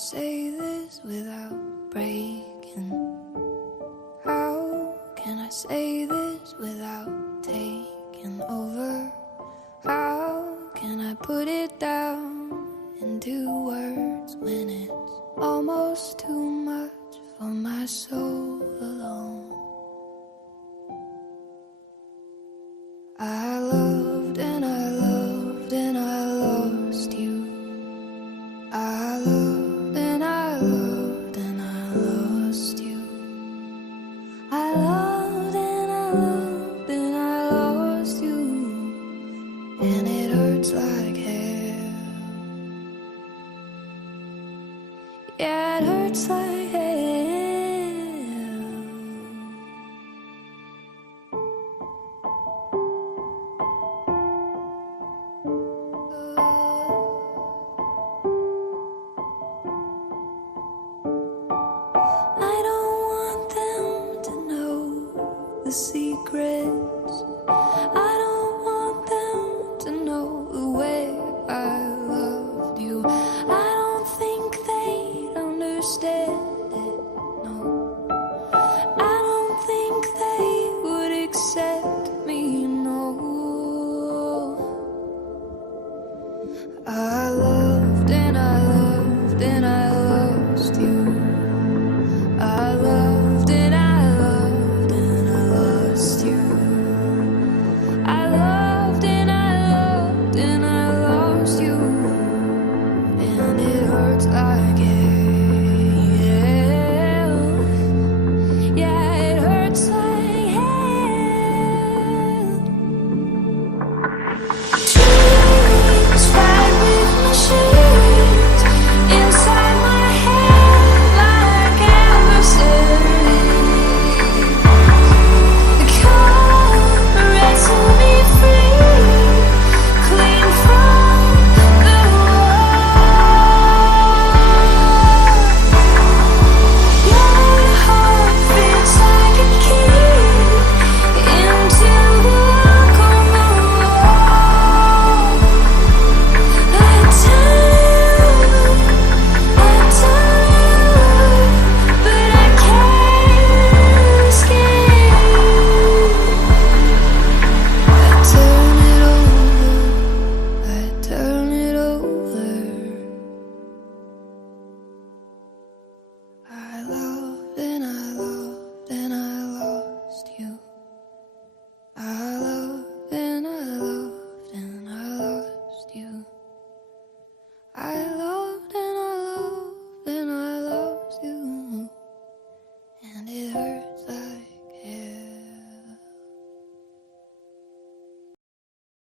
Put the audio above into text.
say this without breaking? How can I say this without taking over? How can I put it down into words when it's almost too much for my soul alone? I loved and I loved and I lost you. I loved and I loved and I lost you. I loved and I loved and I lost you. And it hurts like hell. Yeah, it hurts like hell. I don't want them to know the secrets. I don't